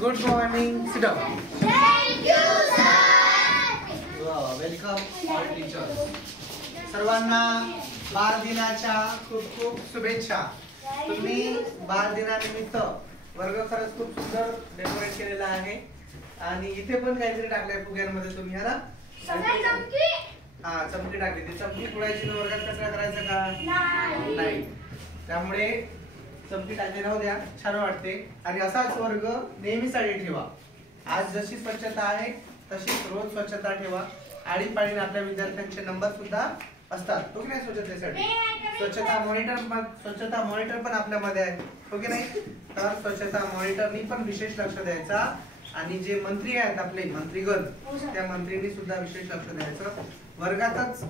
Good morning. Sit down. Thank you, sir. Welcome all teachers. सर्वांना बाल दिनाच्या खूप खूप शुभेच्छा. तुम्ही बाल दिनानिमित्त वर्ग खरंच खूप सुंदर डेकोरेट केलेला आहे आणि इथे पण काहीतरी टाकलंय फुग्यांमध्ये तुम्ही है ना? हा चमकी टाकली. ती चमकी फोडायची वर्गात कचरा करायचा का? नाही. त्यामुळे चमकी टाकली राहू द्या, छान वाटते. आणि असाच वर्ग नेहमीसाठी ठेवा. आज जशी स्वच्छता आहे तशीच रोज स्वच्छता ठेवा. आळीपाळीने आपल्या विद्यार्थ्यांचे नंबर सुद्धा असतात, हो की नाही? स्वच्छतेसाठी स्वच्छता मॉनिटर पण आपल्यामध्ये आहे, हो की नाही? तर स्वच्छता मॉनिटरनी पण विशेष लक्ष द्यायचा आणि जे मंत्री आहेत आपले मंत्रीगण, त्या मंत्रींनी सुद्धा विशेष लक्ष द्यायचं. वर्गातच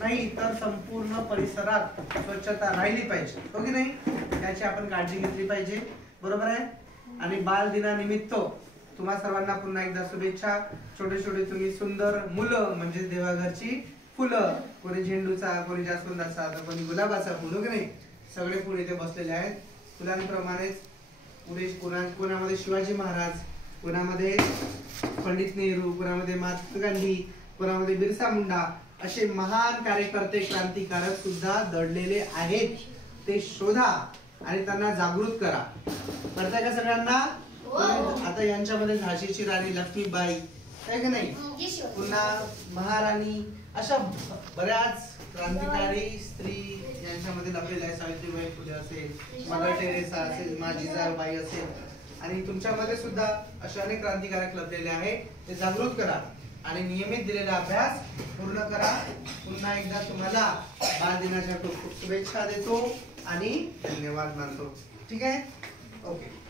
नाही तर संपूर्ण परिसरात स्वच्छता राहिली पाहिजे, हो की नाही? त्याची आपण काळजी घेतली पाहिजे, बरोबर आहे? आणि बाल दिनानिमित्त तुम्हा सर्वांना पुन्हा एकदा शुभेच्छा. छोटे छोटे तुम्ही सुंदर मुलं म्हणजे देवाघरची फुलं, कोणी झेंडूचा, कोणी जास्वंदाचा, तर कोणी गुलाबाचा फुल, हो की नाही? सगळे फुल इथे बसलेले आहेत. फुलांप्रमाणेच पुढे कोणामध्ये शिवाजी महाराज, कोणामध्ये पंडित नेहरू, कोणामध्ये महात्मा गांधी, कोणामध्ये बिरसा मुंडा असे महान कार्यकर्ते क्रांतिकारक सुद्धा दडलेले आहेत. ते शोधा आणि त्यांना जागृत करा. कळतंय का सगळ्यांना? आता यांच्यामध्ये झाशीची राणी लक्ष्मीबाई आहे की नाही, पुन्हा महाराणी, अशा बऱ्याच क्रांतिकारी स्त्री यांच्यामध्ये लपलेल्या आहे. सावित्रीबाई फुले असेल, मदर टेरेसा असेल, जिजाबाई असेल, आणि तुमच्यामध्ये सुद्धा अशा अनेक क्रांतिकारक लपलेले आहे. ते जागृत करा आणि नियमित दिलेला अभ्यास पूर्ण करा. पुन्हा एकदा तुम्हाला बाल दिनाच्या खूप खूप शुभेच्छा देतो आणि धन्यवाद मानतो. ठीक आहे? ओके.